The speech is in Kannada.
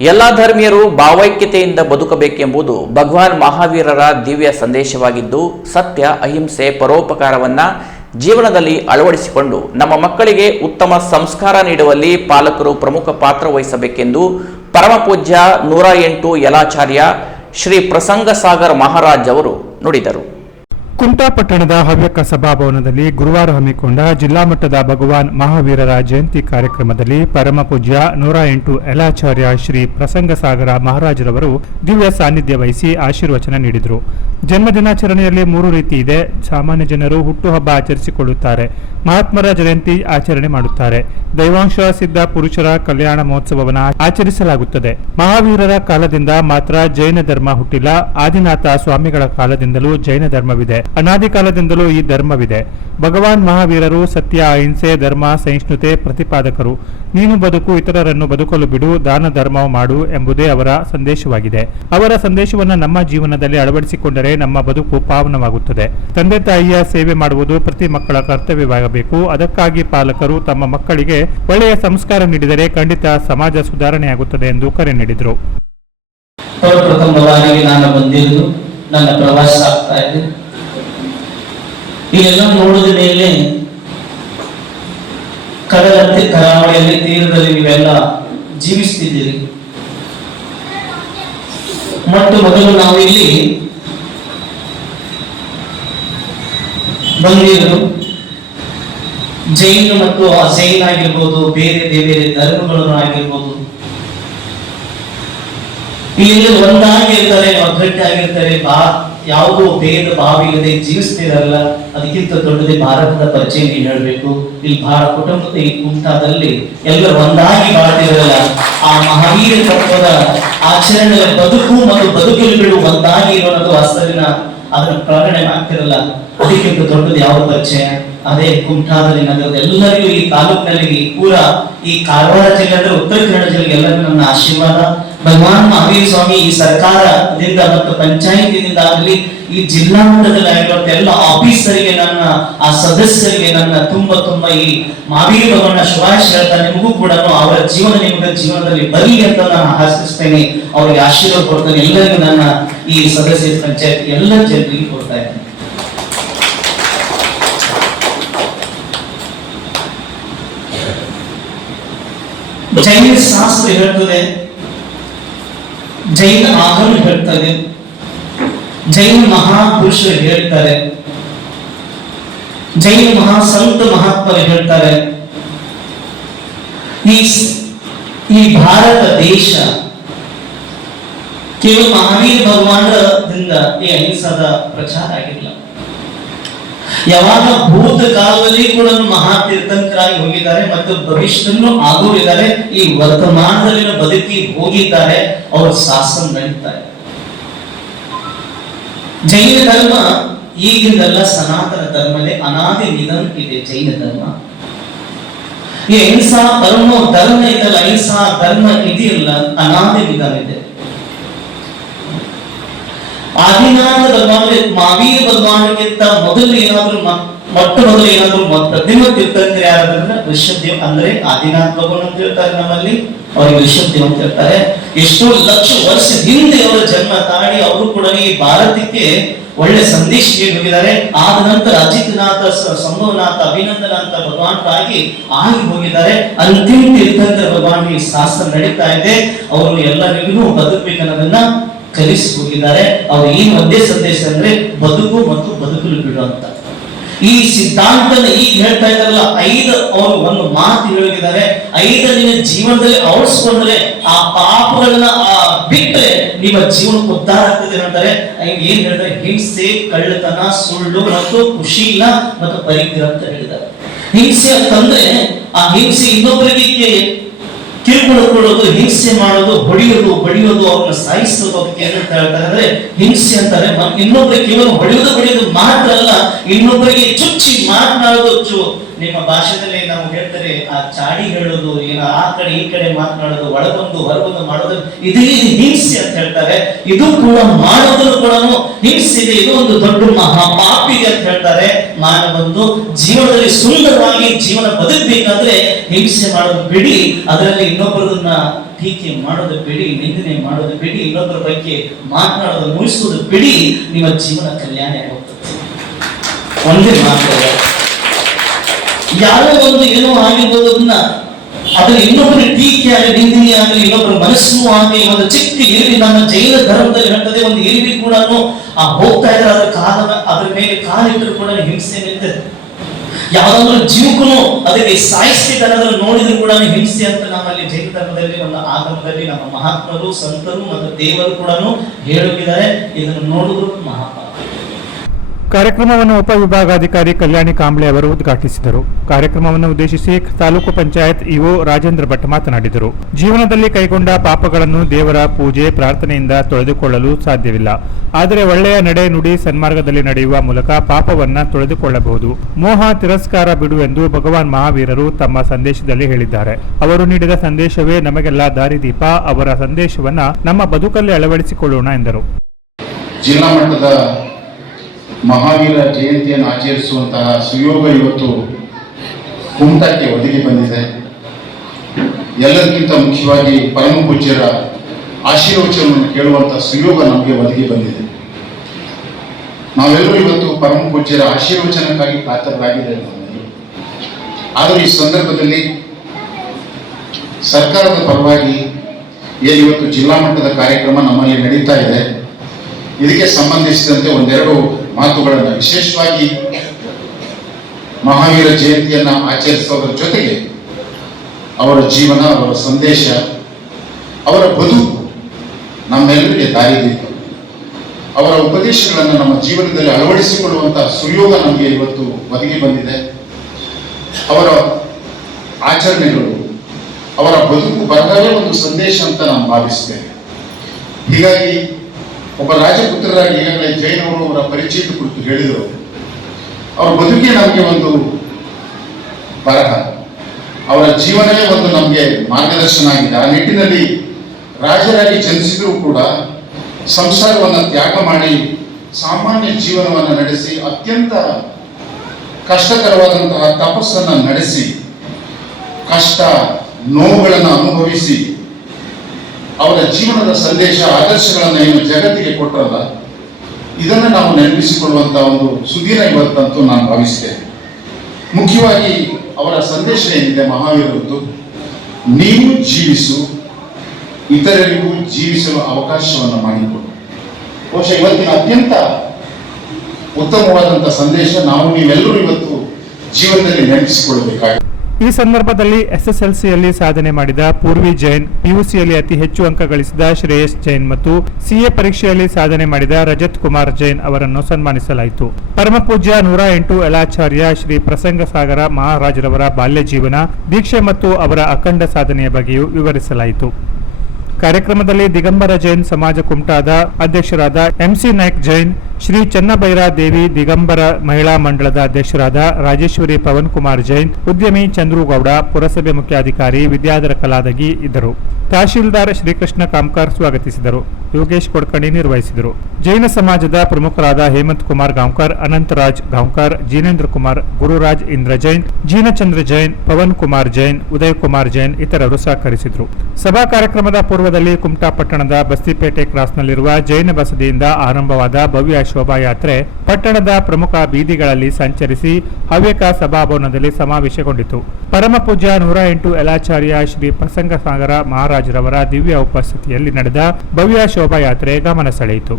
ಎಲ್ಲಾ ಧರ್ಮೀಯರು ಭಾವೈಕ್ಯತೆಯಿಂದ ಬದುಕಬೇಕೆಂಬುದು ಭಗವಾನ್ ಮಹಾವೀರರ ದಿವ್ಯ ಸಂದೇಶವಾಗಿದ್ದು, ಸತ್ಯ, ಅಹಿಂಸೆ, ಪರೋಪಕಾರವನ್ನ ಜೀವನದಲ್ಲಿ ಅಳವಡಿಸಿಕೊಂಡು ನಮ್ಮ ಮಕ್ಕಳಿಗೆ ಉತ್ತಮ ಸಂಸ್ಕಾರ ನೀಡುವಲ್ಲಿ ಪಾಲಕರು ಪ್ರಮುಖ ಪಾತ್ರ ವಹಿಸಬೇಕೆಂದು ಪರಮಪೂಜ್ಯ ನೂರ ಎಂಟು ಯಲಾಚಾರ್ಯ ಶ್ರೀ ಪ್ರಸಂಗ ಸಾಗರ್ ಮಹಾರಾಜ್ ಅವರು ನುಡಿದರು. ಕುಮಟಾ ಪಟ್ಟಣದ ಹವ್ಯಕ ಸಭಾಭವನದಲ್ಲಿ ಗುರುವಾರ ಹಮ್ಮಿಕೊಂಡ ಜಿಲ್ಲಾ ಮಟ್ಟದ ಭಗವಾನ್ ಮಹಾವೀರರ ಜಯಂತಿ ಕಾರ್ಯಕ್ರಮದಲ್ಲಿ ಪರಮ ಪೂಜ್ಯ ನೂರ ಎಂಟು ಯಲಾಚಾರ್ಯ ಶ್ರೀ ಪ್ರಸಂಗ ಸಾಗರ ಮಹಾರಾಜರವರು ದಿವ್ಯ ಸಾನ್ನಿಧ್ಯ ವಹಿಸಿ ಆಶೀರ್ವಚನ ನೀಡಿದರು. ಜನ್ಮದಿನಾಚರಣೆಯಲ್ಲಿ ಮೂರು ರೀತಿ ಇದೆ. ಸಾಮಾನ್ಯ ಜನರು ಹುಟ್ಟುಹಬ್ಬ ಆಚರಿಸಿಕೊಳ್ಳುತ್ತಾರೆ. ಮಹಾತ್ಮರ ಜಯಂತಿ ಆಚರಣೆ ಮಾಡುತ್ತಾರೆ. ದೈವಾಂಶ ಸಿದ್ಧ ಪುರುಷರ ಕಲ್ಯಾಣ ಮಹೋತ್ಸವವನ್ನು ಆಚರಿಸಲಾಗುತ್ತದೆ. ಮಹಾವೀರರ ಕಾಲದಿಂದ ಮಾತ್ರ ಜೈನ ಧರ್ಮ ಹುಟ್ಟಿಲ್ಲ. ಆದಿನಾಥ ಸ್ವಾಮಿಗಳ ಕಾಲದಿಂದಲೂ ಜೈನ ಧರ್ಮವಿದೆ. ಅನಾದಿ ಕಾಲದಿಂದಲೂ ಈ ಧರ್ಮವಿದೆ. ಭಗವಾನ್ ಮಹಾವೀರರು ಸತ್ಯ, ಅಹಿಂಸೆ, ಧರ್ಮ, ಸಹಿಷ್ಣುತೆ, ಪ್ರತಿಪಾದಕರು. ನೀನು ಬದುಕು, ಇತರರನ್ನು ಬದುಕಲು ಬಿಡು, ದಾನ ಧರ್ಮ ಮಾಡು ಎಂಬುದೇ ಅವರ ಸಂದೇಶವಾಗಿದೆ. ಅವರ ಸಂದೇಶವನ್ನು ನಮ್ಮ ಜೀವನದಲ್ಲಿ ಅಳವಡಿಸಿಕೊಂಡರೆ ನಮ್ಮ ಬದುಕು ಪಾವನವಾಗುತ್ತದೆ. ತಂದೆ ತಾಯಿಯ ಸೇವೆ ಮಾಡುವುದು ಪ್ರತಿ ಮಕ್ಕಳ ಕರ್ತವ್ಯವಾಗಬೇಕು. ಅದಕ್ಕಾಗಿ ಪಾಲಕರು ತಮ್ಮ ಮಕ್ಕಳಿಗೆ ಒಳ್ಳೆಯ ಸಂಸ್ಕಾರ ನೀಡಿದರೆ ಖಂಡಿತ ಸಮಾಜ ಸುಧಾರಣೆಯಾಗುತ್ತದೆ ಎಂದು ಕರೆ ನೀಡಿದರು. ಪ್ರಥಮವಾಗಿ ನಾನು ನನ್ನ ಪ್ರವಾಸ ಆಗ್ತಾ ಇದೆ. ಇಲ್ಲೆಲ್ಲ ನೋಡಿದ ಮೇಲೆ ಕಡಲಂತೆ ಕರಾವಳಿಯಲ್ಲಿ ತೀರದಲ್ಲಿ ನೀವೆಲ್ಲ ಜೀವಿಸ್ತಿದ್ದೀರಿ ಮತ್ತು ಮೊದಲು ನಾವು ಇಲ್ಲಿ ಬಂದಿರು ಜೈನ್ ಮತ್ತು ಅಜೈನ್ ಆಗಿರ್ಬೋದು, ಬೇರೆ ಬೇರೆ ಧರ್ಮಗಳನ್ನು ಆಗಿರ್ಬೋದು. ಇಲ್ಲಿ ಒಂದಾಗಿರ್ತಾರೆ ಒಗ್ಗಟ್ಟಾಗಿರ್ತಾರೆ ಬಾ ಯಾವುದೋ ಭಾವ ಇಲ್ಲದೆ ಜೀವಿಸ್ತಿರಲ್ಲ, ಅದಕ್ಕಿಂತ ದೊಡ್ಡದೇ ಭಾರತದ ಪರಿಚಯ ನೀನು ಹೇಳಬೇಕು. ಇಲ್ಲಿ ಭಾರತ ಕುಟುಂಬದ ಈ ಕುಂಟಾದಲ್ಲಿ ಎಲ್ಲರೂ ಒಂದಾಗಿ ಬಾಳ್ತಿರಲ್ಲ. ಆ ಮಹಾವೀರ ತತ್ವದ ಆಚರಣೆಯ ಬದುಕು ಮತ್ತು ಬದುಕುಗಳು ಒಂದಾಗಿ ಇರೋದು ಅಸರಿನ ಅದರ ಪ್ರಕಟಣೆ ಆಗ್ತಿರಲ್ಲ. ಅದಕ್ಕಿಂತ ದೊಡ್ಡದು ಯಾವ ಪರಿಚಯ? ಅದೇ ಕುಮಟಾದಲ್ಲಿ ನಗರದ ಎಲ್ಲರಿಗೂ ಈ ತಾಲೂಕಿನಲ್ಲಿ ಪೂರ ಈ ಕಾರವಾರ ಜಿಲ್ಲೆ ಉತ್ತರ ಕನ್ನಡ ಜಿಲ್ಲೆಗೆ ಎಲ್ಲರಿಗೂ ನನ್ನ ಆಶೀರ್ವಾದ. ಭಗವಾನ್ ಮಹಾವೀರ ಸ್ವಾಮಿ ಈ ಸರ್ಕಾರದಿಂದ ಮತ್ತು ಪಂಚಾಯತಿನಿಂದ ಆಗಲಿ, ಈ ಜಿಲ್ಲಾ ಮಟ್ಟದಲ್ಲಿ ಆಗಿರುವಂತ ಎಲ್ಲ ಆಫೀಸರಿಗೆ ನನ್ನ, ಆ ಸದಸ್ಯರಿಗೆ ನನ್ನ ತುಂಬಾ ತುಂಬಾ ಈ ಮಹಾವೀರ ಭಗವಾನ ಶುಭಾಶಯ ಹೇಳ್ತಾ ನಿಮಗೂ ಕೂಡ ಅವರ ಜೀವನ ನಿಮಗೆ ಜೀವನದಲ್ಲಿ ಬರಲಿ ಅಂತ ನಾನು ಆಶಿಸ್ತೇನೆ. ಅವರಿಗೆ ಆಶೀರ್ವಾದ ಕೊಡ್ತೇನೆ. ಎಲ್ಲರಿಗೂ ನನ್ನ ಈ ಸದಸ್ಯ ಪಂಚಾಯತ್ ಎಲ್ಲ ಜನರಿಗೆ ಕೊಡ್ತಾ ಇದ್ದೇನೆ. ಚೈನೀಸ್ ಶಾಸ್ತ್ರ ಹೇಳ್ತದೆ ಜೈನ ಆಗಮ ಹೇಳ್ತಾರೆ ಜೈನ ಮಹಾಪುರುಷರು ಹೇಳ್ತಾರೆ. ಜೈನ ಮಹಾ ಸಂತ ಮಹಾತ್ಮರು ಹೇಳ್ತಾರೆ. ಈ ಭಾರತ ದೇಶ ಕೇವಲ ಮಹಾವೀರ ಭಗವಾನದಿಂದ ಈ ಅಹಿಂಸಾದ ಪ್ರಚಾರ ಆಗಿಲ್ಲ. ಯಾವಾಗ ಭೂತ ಕಾಲದಲ್ಲಿ ಕೂಡ ಮಹಾ ತೀರ್ಥಂಕರಾಗಿ ಹೋಗಿದ್ದಾರೆ ಮತ್ತು ಭವಿಷ್ಯದಲ್ಲೂ ಆಗೋರಿದ್ದಾರೆ ಈ ವರ್ತಮಾನದಲ್ಲಿನ ಬದುಕಿ ಹೋಗಿದ್ದಾರೆ, ಅವರ ಶಾಸನ ನಡೀತಾರೆ. ಜೈನ ಧರ್ಮ ಈಗಿಂದಲ್ಲ ಸನಾತನ ಧರ್ಮದಲ್ಲಿ ಅನಾದಿ ನಿಧನ ಇದೆ ಜೈನ ಧರ್ಮ. ಈ ಅಹಿಂಸಾ ಧರ್ಮ ಧರ್ಮ ಇದಲ್ಲ ಅಹಿಂಸಾ ಧರ್ಮ ಇದೆಯಲ್ಲ, ಅನಾದಿ ನಿಧನ ಇದೆ. ಆದಿನಾಥ ಭಗವಾನ್ ಮಾವೀರ ಭಗವಾನಕ್ಕಿಂತ ಮೊದಲು ಏನಾದ್ರೂ ಮೊಟ್ಟ ಮೊದಲು ಏನಾದ್ರು ಪ್ರತಿಮ ತೀರ್ಥಂಕರು ಯಾರಾದ್ರೆ ಋಷಭದೇವ್ ಅಂದ್ರೆ ಆದಿನಾಥ ಭಗವಾನ್ ಅಂತ ಹೇಳ್ತಾರೆ ನಮ್ಮಲ್ಲಿ. ಅವ್ರಿಗೆ ಋಷಭದೇವ್ ಅಂತ ಹೇಳ್ತಾರೆ. ಎಷ್ಟೋ ಲಕ್ಷ ವರ್ಷ ಹಿಂದೆ ಅವರ ಜನ್ಮ ತಾಳಿ ಅವರು ಕೂಡ ಈ ಭಾರತಕ್ಕೆ ಒಳ್ಳೆ ಸಂದೇಶ ನೀಡಿ ಹೋಗಿದ್ದಾರೆ ಆದ ನಂತರ ಅಜಿತ್ನಾಥ ಸಂಭವನಾಥ, ಅಭಿನಂದನಾಥ ಭಗವಾನ್ರಾಗಿ ಆಗಿ ಹೋಗಿದ್ದಾರೆ. ಅಂತಿಮ ತೀರ್ಥಂಕರ ಭಗವಾನ್ ಶಾಸ್ತ್ರ ನಡೀತಾ ಇದೆ. ಅವರು ಎಲ್ಲರಿಗೂ ಬದುಕಬೇಕನ್ನೋದನ್ನ ಕಲಿಸಿ ಹೋಗಿದ್ದಾರೆ ಅವ್ರು ಏನು ಒಂದೇ ಸಂದೇಶ ಅಂದ್ರೆ ಬದುಕು ಮತ್ತು ಬದುಕಲು ಬಿಡು ಅಂತ. ಈ ಸಿದ್ಧಾಂತನ ಈಗ ಹೇಳ್ತಾ ಇದ್ದಾರಲ್ಲ, ಐದು ಅವರು ಒಂದು ಮಾತು ಹೇಳಿದ್ದಾರೆ. ಐದನೇ ನಿನ್ನ ಜೀವನದಲ್ಲಿ ಅಳವಡಿಸ್ಕೊಂಡ್ರೆ ಆ ಪಾಪಗಳನ್ನ ಬಿಟ್ಟರೆ ನಿಮ್ಮ ಜೀವನ ಉದ್ಧಾರ ಆಗ್ತದೆ ಅಂತಾರೆ. ಏನ್ ಹೇಳ್ತಾರೆ? ಹಿಂಸೆ, ಕಳ್ಳತನ, ಸುಳ್ಳು ಮತ್ತು ಖುಷಿ ಇಲ್ಲ ಮತ್ತು ಪರಿಗ್ರಹ ಅಂತ ಹೇಳಿದ್ದಾರೆ. ಹಿಂಸೆ ಅಂತಂದ್ರೆ ಆ ಹಿಂಸೆ ಇನ್ನೊಬ್ಬರಿಗೆ ಕಿರುಕುಳ ಕೊಡೋದು ಹಿಂಸೆ ಮಾಡೋದು, ಹೊಡೆಯೋದು, ಬಡಿಯೋದು, ಅವ್ರನ್ನ ಸಾಯಿಸೋದು ಅದಕ್ಕೆ ಏನಂತ ಹೇಳ್ತಾರೆ ಹಿಂಸೆ ಅಂತಾರೆ. ಇನ್ನೊಬ್ಬರಿಗೆ ಕೇವಲ ಹೊಡೆಯೋದು, ಬಡಿಯೋದು ಮಾತ್ರ ಅಲ್ಲ ಇನ್ನೊಬ್ಬರಿಗೆ ಚುಚ್ಚಿ ಮಾತನಾಡೋದು ನಿಮ್ಮ ಭಾಷೆದಲ್ಲಿ ನಾವು ಹೇಳ್ತಾರೆ, ಆ ಚಾಡಿ ಹೇಳೋದು ಏನ ಆ ಕಡೆ ಈ ಕಡೆ ಮಾತನಾಡೋದು, ಒಳಗೊಂದು, ಹೊರಗೊಂದು ಮಾಡೋದು, ಇದು ಹಿಂಸೆ ಅಂತ ಹೇಳ್ತಾರೆ. ಇದು ಕೂಡ ಮಾಡೋದು ಕೂಡ ಹಿಂಸೆ ಇದೆ. ಇದು ಒಂದು ದೊಡ್ಡ ಮಹಾ ಪಾಪಿ ಅಂತ ಹೇಳ್ತಾರೆ. ಮಾನವೊಂದು ಜೀವನದಲ್ಲಿ ಸುಂದರವಾಗಿ ಜೀವನ ಬದುಕಬೇಕಾದ್ರೆ ಹಿಂಸೆ ಮಾಡೋದು ಬಿಡಿ. ಅದರಲ್ಲಿ ಇನ್ನೊಬ್ಬರನ್ನ ಟೀಕೆ ಮಾಡೋದು ಬಿಡಿ, ನಿಂದನೆ ಮಾಡೋದು ಬಿಡಿ, ಇನ್ನೊಬ್ಬರ ಬಗ್ಗೆ ಮಾತನಾಡೋದು ಮುಗಿಸೋದು ಬಿಡಿ. ನಿಮ್ಮ ಜೀವನ ಕಲ್ಯಾಣ ಆಗುತ್ತದೆ. ಒಂದೇ ಮಾತು. ಯಾರೋ ಒಂದು ಏನೋ ಆಗಿರ್ಬೋದು ಅದನ್ನ. ಅದ್ರ ಇನ್ನೊಬ್ಬರ ಟೀಕೆ ಆಗಲಿ ನಿಂದನೆ ಆಗಲಿ, ಇನ್ನೊಬ್ಬರ ಮನಸ್ಸು ಆಗಲಿ, ಒಂದು ಚಿಕ್ಕ ಇರುವಿ ನಮ್ಮ ಜೈನ ಧರ್ಮದಲ್ಲಿ ಹೇಳ್ತದೆ ಒಂದು ಇರುವಿ ಕೂಡ ಆ ಹೋಗ್ತಾ ಇದ್ರೆ ಅದರ ಕಾಲ ಅದ್ರ ಮೇಲೆ ಕಾಲಿಟ್ಟರು ಕೂಡ ಹಿಂಸೆ ನಿಂತದೆ. ಯಾವ್ದಾದ್ರು ಜೀವಕ್ಕೂ ಅದಕ್ಕೆ ಸಾಯಿಸ್ತಿದ್ದಾರೆ ನೋಡಿದ್ರು ಕೂಡ ಹಿಂಸೆ ಅಂತ ನಮ್ಮಲ್ಲಿ ಜೈನ ಧರ್ಮದಲ್ಲಿ ಒಂದು ಆಗಮದಲ್ಲಿ ನಮ್ಮ ಮಹಾತ್ಮರು, ಸಂತರು ಮತ್ತು ದೇವರು ಕೂಡ ಹೇಳುತ್ತಿದ್ದಾರೆ. ಇದನ್ನು ನೋಡಿದ್ರು ಮಹಾಪಾಪ. ಕಾರ್ಯಕ್ರಮವನ್ನು ಉಪವಿಭಾಗಾಧಿಕಾರಿ ಕಲ್ಯಾಣಿ ಕಾಂಬ್ಳೆ ಅವರು ಉದ್ಘಾಟಿಸಿದರು. ಕಾರ್ಯಕ್ರಮವನ್ನು ಉದ್ದೇಶಿಸಿ ತಾಲೂಕು ಪಂಚಾಯತ್ ಇಒ ರಾಜೇಂದ್ರ ಭಟ್ ಮಾತನಾಡಿದರು. ಜೀವನದಲ್ಲಿ ಕೈಗೊಂಡ ಪಾಪಗಳನ್ನು ದೇವರ ಪೂಜೆ, ಪ್ರಾರ್ಥನೆಯಿಂದ ತೊಳೆದುಕೊಳ್ಳಲು ಸಾಧ್ಯವಿಲ್ಲ. ಆದರೆ ಒಳ್ಳೆಯ ನಡೆ ನುಡಿ ಸನ್ಮಾರ್ಗದಲ್ಲಿ ನಡೆಯುವ ಮೂಲಕ ಪಾಪವನ್ನು ತೊಳೆದುಕೊಳ್ಳಬಹುದು. ಮೋಹ, ತಿರಸ್ಕಾರ ಬಿಡು ಎಂದು ಭಗವಾನ್ ಮಹಾವೀರರು ತಮ್ಮ ಸಂದೇಶದಲ್ಲಿ ಹೇಳಿದ್ದಾರೆ. ಅವರು ನೀಡಿದ ಸಂದೇಶವೇ ನಮಗೆಲ್ಲ ದಾರಿದೀಪ, ಅವರ ಸಂದೇಶವನ್ನ ನಮ್ಮ ಬದುಕಲ್ಲಿ ಅಳವಡಿಸಿಕೊಳ್ಳೋಣ ಎಂದರು. ಜಿಲ್ಲಾ ಮಟ್ಟದ ಮಹಾವೀರ ಜಯಂತಿಯನ್ನು ಆಚರಿಸುವಂತಹ ಸುಯೋಗ ಇವತ್ತು ಕುಮಟಕ್ಕೆ ಒದಗಿ ಬಂದಿದೆ. ಎಲ್ಲರಿಗಿಂತ ಮುಖ್ಯವಾಗಿ ಪರಮ ಪೂಜ್ಯರ ಆಶೀರ್ವಚನವನ್ನು ಕೇಳುವಂತಹ ಸುಯೋಗ ನಮಗೆ ಒದಗಿ ಬಂದಿದೆ. ನಾವೆಲ್ಲರೂ ಇವತ್ತು ಪರಮ ಪೂಜ್ಯರ ಆಶೀರ್ವಚನಕ್ಕಾಗಿ ನಾವೆಲ್ಲರೂ. ಆದರೂ ಈ ಸಂದರ್ಭದಲ್ಲಿ ಸರ್ಕಾರದ ಪರವಾಗಿ ಏನಿವತ್ತು ಜಿಲ್ಲಾ ಮಟ್ಟದ ಕಾರ್ಯಕ್ರಮ ನಮ್ಮಲ್ಲಿ ನಡೀತಾ ಇದೆ. ಇದಕ್ಕೆ ಸಂಬಂಧಿಸಿದಂತೆ ಒಂದೆರಡು ಮಾತುಗಳನ್ನು ವಿಶೇಷವಾಗಿ ಮಹಾವೀರ ಜಯಂತಿಯನ್ನ ಆಚರಿಸೋದ್ರ ಜೊತೆಗೆ ಅವರ ಜೀವನ, ಅವರ ಸಂದೇಶ, ಅವರ ಬದುಕು ನಮ್ಮೆಲ್ಲರಿಗೆ ದಾರಿದೀಪ ಅವರ ಉಪದೇಶಗಳನ್ನು ನಮ್ಮ ಜೀವನದಲ್ಲಿ ಅಳವಡಿಸಿಕೊಳ್ಳುವಂತಹ ಸುಯೋಗ ನಮಗೆ ಇವತ್ತು ಒದಗಿ ಬಂದಿದೆ. ಅವರ ಆಚರಣೆಗಳು, ಅವರ ಬದುಕು ಬರಹವೇ ಒಂದು ಸಂದೇಶ ಅಂತ ನಾನು ಭಾವಿಸ್ತೇನೆ. ಹೀಗಾಗಿ ಒಬ್ಬ ರಾಜಪುತ್ರರಾಗಿ ಈಗಾಗಲೇ ಅವರು ಅವರ ಪರಿಚಯದ ಕುರಿತು ಹೇಳಿದರು. ಅವರ ಬದುಕೇ ನಮಗೆ ಒಂದು ಬರಹ. ಅವರ ಜೀವನವೇ ಒಂದು ನಮಗೆ ಮಾರ್ಗದರ್ಶನ ಆಗಿದೆ. ಆ ನಿಟ್ಟಿನಲ್ಲಿ ರಾಜರಾಗಿ ಜನಿಸಿದರೂ ಕೂಡ ಸಂಸಾರವನ್ನು ತ್ಯಾಗ ಮಾಡಿ ಸಾಮಾನ್ಯ ಜೀವನವನ್ನು ನಡೆಸಿ ಅತ್ಯಂತ ಕಷ್ಟಕರವಾದಂತಹ ತಪಸ್ಸನ್ನು ನಡೆಸಿ, ಕಷ್ಟ ನೋವುಗಳನ್ನು ಅನುಭವಿಸಿ ಅವರ ಜೀವನದ ಸಂದೇಶ, ಆದರ್ಶಗಳನ್ನು ಏನು ಜಗತ್ತಿಗೆ ಕೊಟ್ಟಲ್ಲ ಇದನ್ನು ನಾವು ನೆನಪಿಸಿಕೊಳ್ಳುವಂತ ಒಂದು ಸುದೀನ ಇವತ್ತಂತೂ ನಾನು ಭಾವಿಸ್ತೇನೆ. ಮುಖ್ಯವಾಗಿ ಅವರ ಸಂದೇಶ ಏನಿದೆ ಮಹಾವೀರದ್ದು ನೀವು ಜೀವಿಸು, ಇತರರಿಗೂ ಜೀವಿಸಲು ಅವಕಾಶವನ್ನು ಮಾಡಿಕೊಡು. ಬಹುಶಃ ಇವತ್ತಿನ ಅತ್ಯಂತ ಉತ್ತಮವಾದಂಥ ಸಂದೇಶ ನಾವು ನೀವೆಲ್ಲರೂ ಇವತ್ತು ಜೀವನದಲ್ಲಿ ನೆನಪಿಸಿಕೊಳ್ಳಬೇಕಾಗಿದೆ. ಈ ಸಂದರ್ಭದಲ್ಲಿ ಎಸ್ಎಸ್ಎಲ್ಸಿಯಲ್ಲಿ ಸಾಧನೆ ಮಾಡಿದ ಪೂರ್ವಿ ಜೈನ್, ಪಿಯುಸಿಯಲ್ಲಿ ಅತಿ ಹೆಚ್ಚು ಅಂಕ ಗಳಿಸಿದ ಶ್ರೇಯಸ್ ಜೈನ್ ಮತ್ತು ಸಿಎ ಪರೀಕ್ಷೆಯಲ್ಲಿ ಸಾಧನೆ ಮಾಡಿದ ರಜತ್ ಕುಮಾರ್ ಜೈನ್ ಅವರನ್ನು ಸನ್ಮಾನಿಸಲಾಯಿತು. ಪರಮಪೂಜ್ಯ ನೂರ ಎಂಟು ಯಲಾಚಾರ್ಯ ಶ್ರೀ ಪ್ರಸಂಗ ಸಾಗರ ಮಹಾರಾಜರವರ ಬಾಲ್ಯ ಜೀವನ ದೀಕ್ಷೆ ಮತ್ತು ಅವರ ಅಖಂಡ ಸಾಧನೆಯ ಬಗ್ಗೆಯೂ ವಿವರಿಸಲಾಯಿತು. ಕಾರ್ಯಕ್ರಮದಲ್ಲಿ ದಿಗಂಬರ ಜೈನ್ ಸಮಾಜ ಕುಮಟಾದ ಅಧ್ಯಕ್ಷರಾದ ಎಂಸಿ ನಾಯ್ಕ್ ಜೈನ್, ಶ್ರೀ ಚನ್ನಬೈರ ದೇವಿ ದಿಗಂಬರ ಮಹಿಳಾ ಮಂಡಳದ ಅಧ್ಯಕ್ಷರಾದ ರಾಜೇಶ್ವರಿ ಪವನ್ ಕುಮಾರ್ ಜೈನ್, ಉದ್ಯಮಿ ಚಂದ್ರುಗೌಡ, ಪುರಸಭೆ ಮುಖ್ಯಾಧಿಕಾರಿ ವಿದ್ಯಾಧರ ಕಲಾದಗಿ ಇದ್ದರು. ತಹಶೀಲ್ದಾರ್ ಶ್ರೀಕೃಷ್ಣ ಕಾಮ್ಕಾರ್ ಸ್ವಾಗತಿಸಿದರು. ಯೋಗೇಶ್ ಕೊಡ್ಕಣಿ ನಿರ್ವಹಿಸಿದರು. ಜೈನ ಸಮಾಜದ ಪ್ರಮುಖರಾದ ಹೇಮಂತ್ ಕುಮಾರ್ ಗಾಂವ್ಕರ್, ಅನಂತರಾಜ್ ಗಾಂವ್ಕರ್, ಜೀನೇಂದ್ರ ಕುಮಾರ್, ಗುರುರಾಜ್ ಇಂದ್ರ ಜೈನ್, ಜೀನಚಂದ್ರ ಜೈನ್, ಪವನ್ ಕುಮಾರ್ ಜೈನ್, ಉದಯ್ ಕುಮಾರ್ ಜೈನ್ ಇತರರು ಸಹಕರಿಸಿದರು. ಸಭಾ ಕಾರ್ಯಕ್ರಮದ ಪೂರ್ವದಲ್ಲಿ ಕುಮಟಾ ಪಟ್ಟಣದ ಬಸ್ತಿಪೇಟೆ ಕ್ರಾಸ್ನಲ್ಲಿರುವ ಜೈನ ಬಸದಿಯಿಂದ ಆರಂಭವಾದ ಭವ್ಯ ಶೋಭಾಯಾತ್ರೆ ಪಟ್ಟಣದ ಪ್ರಮುಖ ಬೀದಿಗಳಲ್ಲಿ ಸಂಚರಿಸಿ ಹವ್ಯಕ ಸಭಾಭವನದಲ್ಲಿ ಸಮಾವೇಶಗೊಂಡಿತು. ಪರಮ ಪೂಜ್ಯ ನೂರ ಎಂಟು ಯಲಾಚಾರ್ಯ ಶ್ರೀ ಪ್ರಸಂಗ ಸಾಗರ ಮಹಾರಾಜರವರ ದಿವ್ಯ ಉಪಸ್ಥಿತಿಯಲ್ಲಿ ನಡೆದ ಭವ್ಯ ಶೋಭಾಯಾತ್ರೆ ಗಮನ ಸೆಳೆಯಿತು.